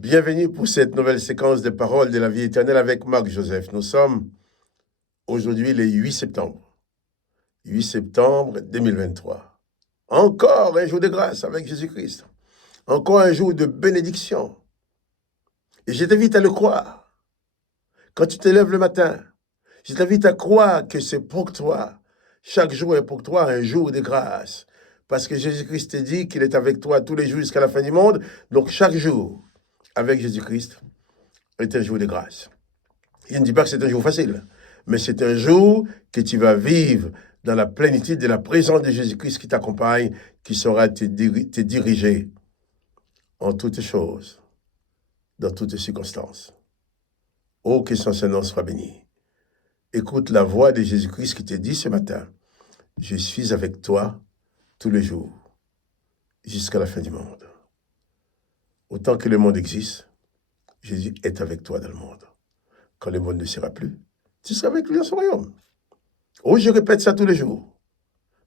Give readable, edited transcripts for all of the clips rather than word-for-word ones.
Bienvenue pour cette nouvelle séquence de paroles de la vie éternelle avec Marc Joseph. Nous sommes aujourd'hui le 8 septembre. 8 septembre 2023. Encore un jour de grâce avec Jésus-Christ. Encore un jour de bénédiction. Et je t'invite à le croire. Quand tu te lèves le matin, je t'invite à croire que c'est pour toi. Chaque jour est pour toi un jour de grâce. Parce que Jésus-Christ te dit qu'il est avec toi tous les jours jusqu'à la fin du monde. Donc chaque jour, avec Jésus-Christ, est un jour de grâce. Je ne dis pas que c'est un jour facile, mais c'est un jour que tu vas vivre dans la plénitude de la présence de Jésus-Christ qui t'accompagne, qui saura te diriger en toutes choses, dans toutes circonstances. Oh, que son Saint-Nom soit béni. Écoute la voix de Jésus-Christ qui te dit ce matin, je suis avec toi tous les jours, jusqu'à la fin du monde. Autant que le monde existe, Jésus est avec toi dans le monde. Quand le monde ne sera plus, tu seras avec lui dans son royaume. Oh, je répète ça tous les jours,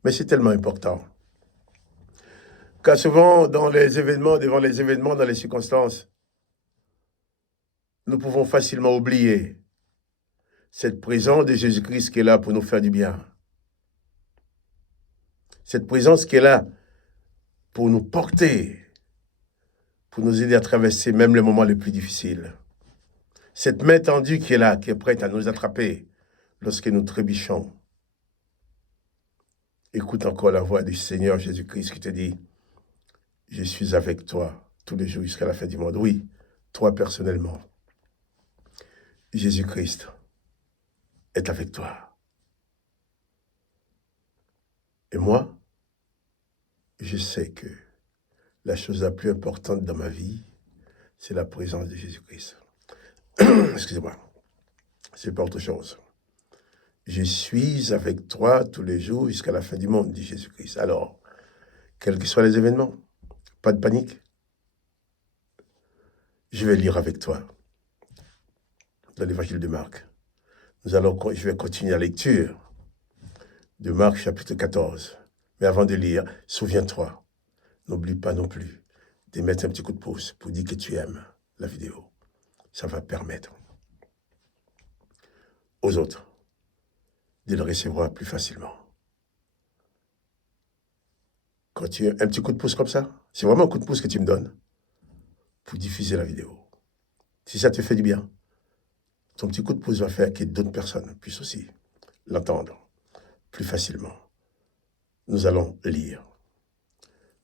mais c'est tellement important. Car souvent, dans les événements, devant les événements, dans les circonstances, nous pouvons facilement oublier cette présence de Jésus-Christ qui est là pour nous faire du bien. Cette présence qui est là pour nous porter, pour nous aider à traverser même les moments les plus difficiles. Cette main tendue qui est là, qui est prête à nous attraper lorsque nous trébuchons. Écoute encore la voix du Seigneur Jésus-Christ qui te dit, je suis avec toi tous les jours jusqu'à la fin du monde. Oui, toi personnellement. Jésus-Christ est avec toi. Et moi, je sais que la chose la plus importante dans ma vie, c'est la présence de Jésus-Christ. Excusez-moi, c'est pas autre chose. Je suis avec toi tous les jours jusqu'à la fin du monde, dit Jésus-Christ. Alors, quels que soient les événements, pas de panique. Je vais lire avec toi dans l'évangile de Marc. Je vais continuer la lecture de Marc chapitre 14. Mais avant de lire, souviens-toi, n'oublie pas non plus de mettre un petit coup de pouce pour dire que tu aimes la vidéo. Ça va permettre aux autres de le recevoir plus facilement. Quand tu as un petit coup de pouce comme ça, c'est vraiment un coup de pouce que tu me donnes pour diffuser la vidéo. Si ça te fait du bien, ton petit coup de pouce va faire que d'autres personnes puissent aussi l'entendre plus facilement. Nous allons lire.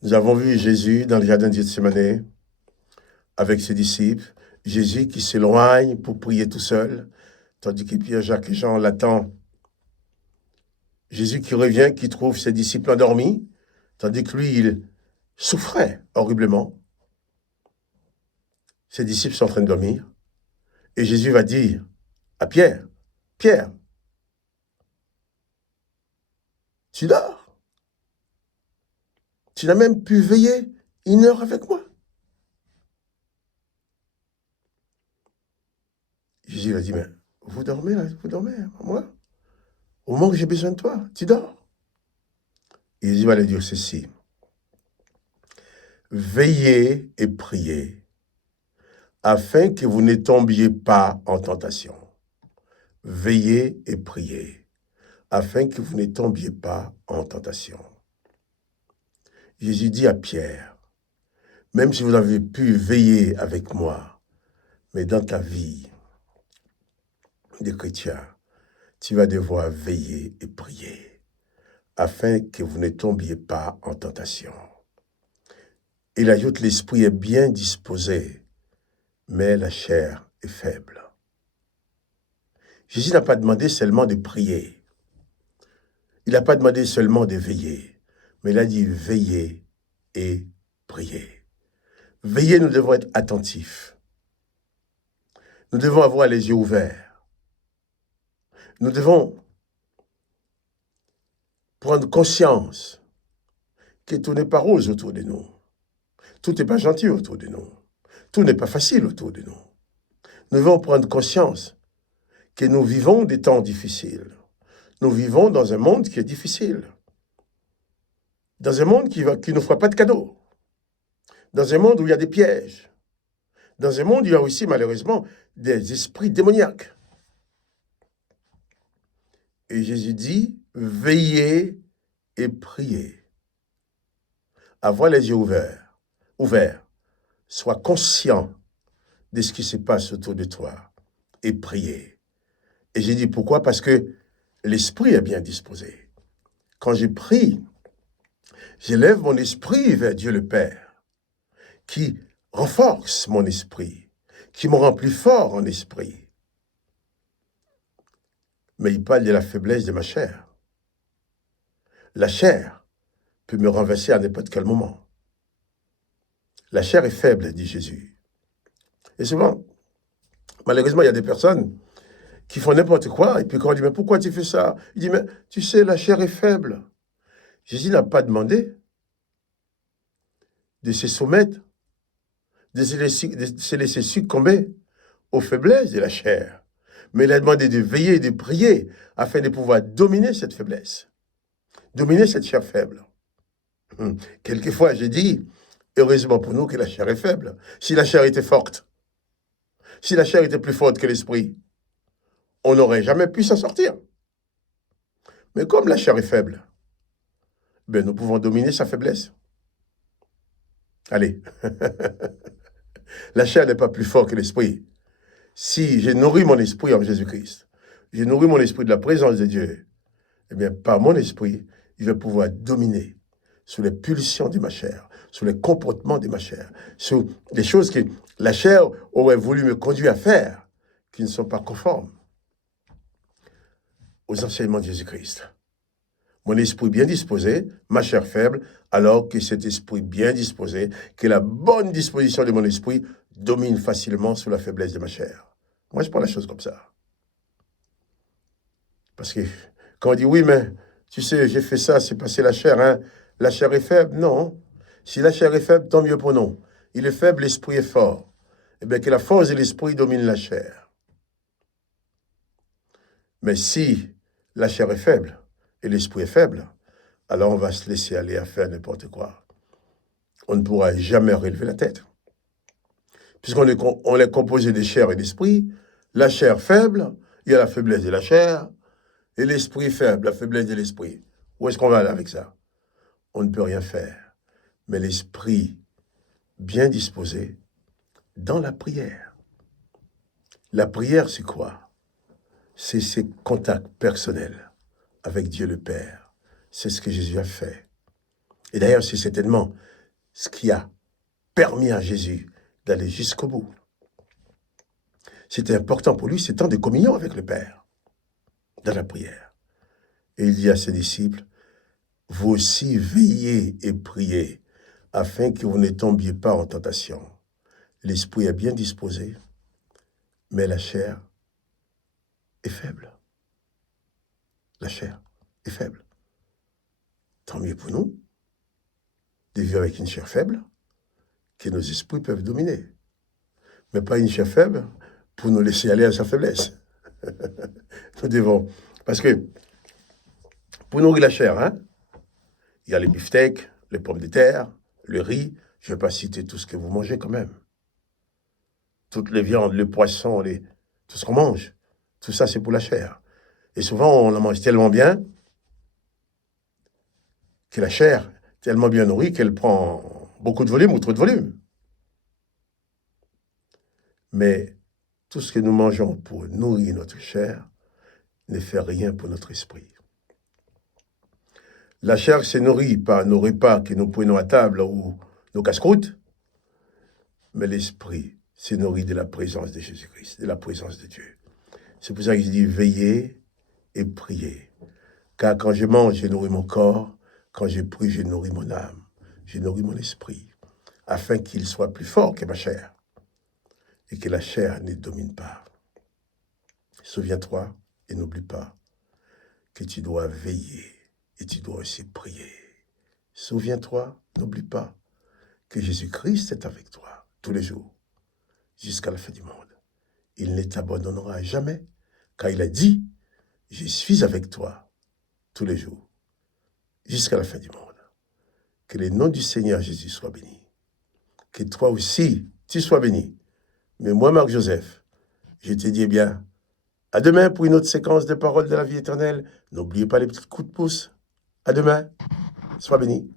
Nous avons vu Jésus dans le jardin de Gethsémani avec ses disciples. Jésus qui s'éloigne pour prier tout seul, tandis que Pierre, Jacques et Jean l'attendent. Jésus qui revient, qui trouve ses disciples endormis, tandis que lui, il souffrait horriblement. Ses disciples sont en train de dormir. Et Jésus va dire à Pierre, Pierre, tu dors. Tu n'as même pu veiller 1 heure avec moi. Jésus a dit, mais vous dormez là, moi. Au moment où j'ai besoin de toi, tu dors. Et Jésus va lui dire ceci. Veillez et priez, afin que vous ne tombiez pas en tentation. Veillez et priez, afin que vous ne tombiez pas en tentation. Jésus dit à Pierre, même si vous avez pu veiller avec moi, mais dans ta vie de chrétien, tu vas devoir veiller et prier, afin que vous ne tombiez pas en tentation. Il ajoute, l'esprit est bien disposé, mais la chair est faible. Jésus n'a pas demandé seulement de prier. Il n'a pas demandé seulement de veiller, mais il a dit veiller et prier. Veiller, nous devons être attentifs. Nous devons avoir les yeux ouverts. Nous devons prendre conscience que tout n'est pas rose autour de nous. Tout n'est pas gentil autour de nous. Tout n'est pas facile autour de nous. Nous devons prendre conscience que nous vivons des temps difficiles. Nous vivons dans un monde qui est difficile. Dans un monde qui ne fera pas de cadeaux. Dans un monde où il y a des pièges. dans un monde, il y a aussi malheureusement des esprits démoniaques. Et Jésus dit, veillez et priez. Avoir les yeux ouverts. Sois conscient de ce qui se passe autour de toi et priez. Et j'ai dit pourquoi? Parce que l'esprit est bien disposé. Quand je prie, j'élève mon esprit vers Dieu le Père, qui renforce mon esprit, qui me rend plus fort en esprit. Mais il parle de la faiblesse de ma chair. La chair peut me renverser à n'importe quel moment. La chair est faible, dit Jésus. Et souvent, malheureusement, il y a des personnes qui font n'importe quoi, et puis quand on dit, mais pourquoi tu fais ça? Il dit, mais tu sais, la chair est faible. Jésus n'a pas demandé de se soumettre, de se laisser succomber aux faiblesses de la chair. Mais il a demandé de veiller et de prier afin de pouvoir dominer cette faiblesse, dominer cette chair faible. Quelquefois, j'ai dit, heureusement pour nous que la chair est faible. Si la chair était forte, si la chair était plus forte que l'esprit, on n'aurait jamais pu s'en sortir. Mais comme la chair est faible, ben nous pouvons dominer sa faiblesse. Allez, la chair n'est pas plus forte que l'esprit. Si j'ai nourri mon esprit en Jésus-Christ, j'ai nourri mon esprit de la présence de Dieu, eh bien, par mon esprit, il va pouvoir dominer sur les pulsions de ma chair, sur les comportements de ma chair, sur les choses que la chair aurait voulu me conduire à faire, qui ne sont pas conformes aux enseignements de Jésus-Christ. Mon esprit bien disposé, ma chair faible, alors que cet esprit bien disposé, que la bonne disposition de mon esprit domine facilement sur la faiblesse de ma chair. Moi, je prends la chose comme ça. Parce que quand on dit, oui, mais tu sais, j'ai fait ça, c'est passé la chair, hein? La chair est faible? Non. Si la chair est faible, tant mieux pour nous. Il est faible, l'esprit est fort. Eh bien, que la force de l'esprit domine la chair. Mais si la chair est faible et l'esprit est faible, alors on va se laisser aller à faire n'importe quoi. On ne pourra jamais relever la tête. Puisqu'on est composé de chair et d'esprit, la chair faible, il y a la faiblesse de la chair, et l'esprit faible, la faiblesse de l'esprit. Où est-ce qu'on va aller avec ça? On ne peut rien faire. Mais l'esprit bien disposé dans la prière. La prière, c'est quoi? C'est ces contacts personnels avec Dieu le Père. C'est ce que Jésus a fait. Et d'ailleurs, c'est certainement ce qui a permis à Jésus d'aller jusqu'au bout. C'était important pour lui, ce temps de communion avec le Père, dans la prière. Et il dit à ses disciples, vous aussi veillez et priez, afin que vous ne tombiez pas en tentation. L'esprit est bien disposé, mais la chair est faible. La chair est faible. Tant mieux pour nous de vivre avec une chair faible que nos esprits peuvent dominer. Mais pas une chair faible pour nous laisser aller à sa faiblesse. Nous devons... Parce que pour nourrir la chair, hein, il y a les beefsteaks, les pommes de terre, le riz. Je ne vais pas citer tout ce que vous mangez quand même. Toutes les viandes, le poisson, tout ce qu'on mange. Tout ça, c'est pour la chair. Et souvent, on la mange tellement bien que la chair, tellement bien nourrie, qu'elle prend beaucoup de volume ou trop de volume. Mais tout ce que nous mangeons pour nourrir notre chair ne fait rien pour notre esprit. La chair se nourrit par nos repas que nous prenons à table ou nos casse-croûtes, mais l'esprit se nourrit de la présence de Jésus-Christ, de la présence de Dieu. C'est pour ça que je dis veillez et priez. Car quand je mange, je nourris mon corps. Quand je prie, je nourris mon âme. Je nourris mon esprit, afin qu'il soit plus fort que ma chair et que la chair ne domine pas. Souviens-toi et n'oublie pas que tu dois veiller et tu dois aussi prier. Souviens-toi, n'oublie pas que Jésus-Christ est avec toi tous les jours, jusqu'à la fin du monde. Il ne t'abandonnera jamais, car il a dit, je suis avec toi tous les jours, jusqu'à la fin du monde. Que le nom du Seigneur Jésus soit béni. Que toi aussi, tu sois béni Mais moi, Marc-Joseph, je te dis bien, à demain pour une autre séquence de paroles de la vie éternelle. N'oubliez pas les petits coups de pouce. À demain. Sois béni.